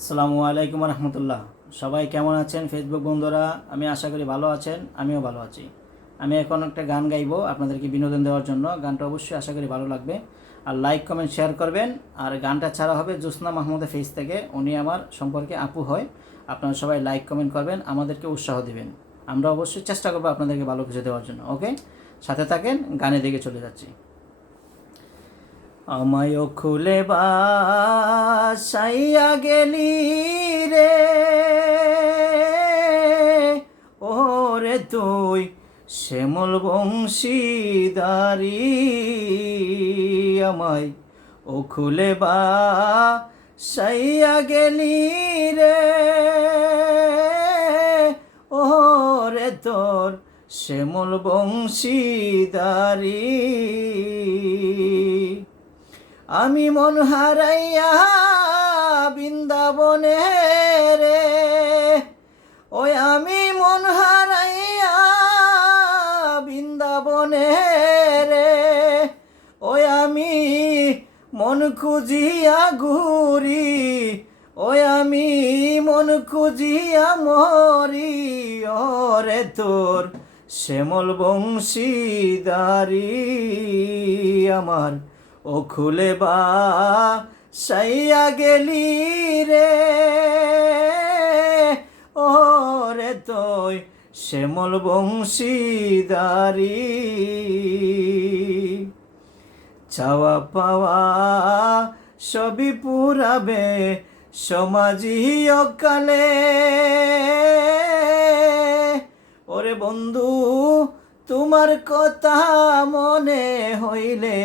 আসসালামু আলাইকুম রহমতুল্লাহ। সবাই কেমন আছেন ফেসবুক বন্ধুরা? আমি আশা করি ভালো আছেন, আমিও ভালো আছি। আমি এখন একটা গান গাইবো আপনাদেরকে বিনোদন দেওয়ার জন্য। গানটা অবশ্যই আশা করি ভালো লাগবে। আর লাইক কমেন্ট শেয়ার করবেন। আর গানটা ছাড়া হবে জোসনা মাহমুদের ফেস থেকে, উনি আমার সম্পর্কে আপু হয়। আপনারা সবাই লাইক কমেন্ট করবেন, আমাদেরকে উৎসাহ দিবেন। আমরা অবশ্যই চেষ্টা করবো আপনাদেরকে ভালো কিছু দেওয়ার জন্য। ওকে, সাথে থাকেন, গানে দিকে চলে যাচ্ছি। আমায় খুলে বাসাইয়া গেলি রে, ওরে তুই শ্যামল বংশীদারি। আমায় ও খুলে বাসাইয়া গেলি রে, ওরে তোর শ্যামল বংশীদারি। আমি মন হারাইয়া বৃন্দাবনে রে, ওই আমি মন হারাইয়া বৃন্দাবনে রে, ওই আমি মন খুঁজিয়া ঘুরি, ওই আমি মন খুঁজিয়া মরি। ওরে তোর শ্যামল বংশীদারি আমার ও খুলে বাসাইয়া গেলি রে, ওরে তুই শ্যামল বংশীদারি। চাওয়া পাওয়া সবই পুরাবে সমাজি অকালে, ওরে বন্ধু তোমার কথা মনে হইলে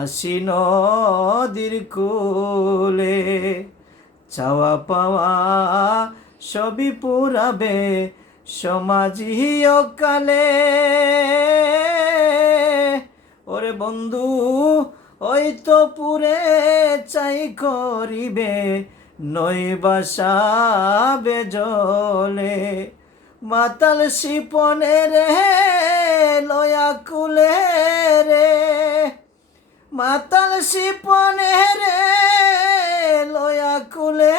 আসি নদীর কূলে। চাওয়া পাওয়া সবই পুরাবে সমাজি অকালে, ওরে বন্ধু ওই তো পুরে চাই করিবে নই বাসাবে জলে। মাতাল শিপনে রে লয়া কুলে রে, মাতাল শিপনে রে লয়া কুলে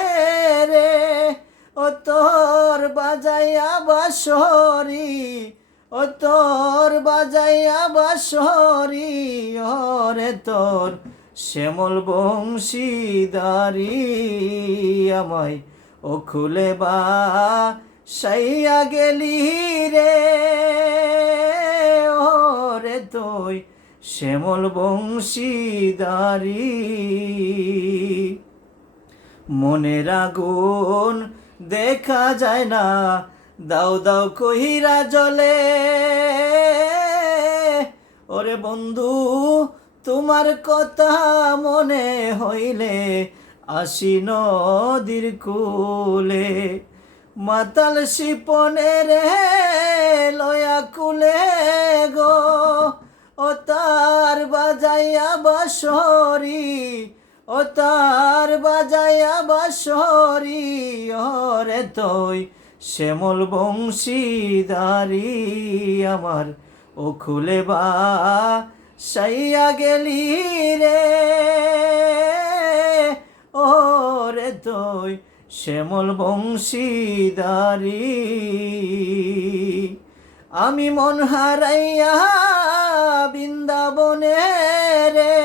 রে, ও তোর বাজাইয়া বাঁশরি, ও তোর বাজাইয়া বাঁশরি। ওরে তোর শ্যামল বংশীদারি আমায় ও খুলে বাসাইয়া গেলি রে, ওরে তুই শ্যামল বংশীদারি। মনের আগুন দেখা যায় না, দাও দাও কহিরা জলে, ওরে বন্ধু তোমার কথা মনে হইলে আসি নদীর কূলে। মাতাল শিপনে রে লয়া কুলে গো, ও তার বাজাইয়া বাঁশরি, ও তার বাজাইয়া বাঁশরি। ওরে তুই শ্যামল বংশীদারি আমার ও খুলে বাসাইয়া গেলি রে, ওরে তুই শ্যামল বংশীদারি। আমি মন হারাইয়া বৃন্দাবনে রে,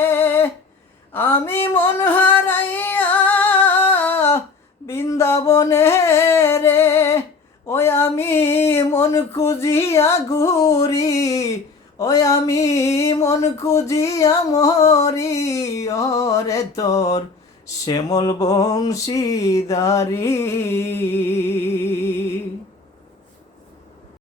আমি মন হারাইয়া বৃন্দাবনে রে, ওই আমি মন খুঁজিয়া ঘুরি, ওই আমি মন খুঁজিয়া মরি। ওরে তোর শ্যামল বংশীদারি।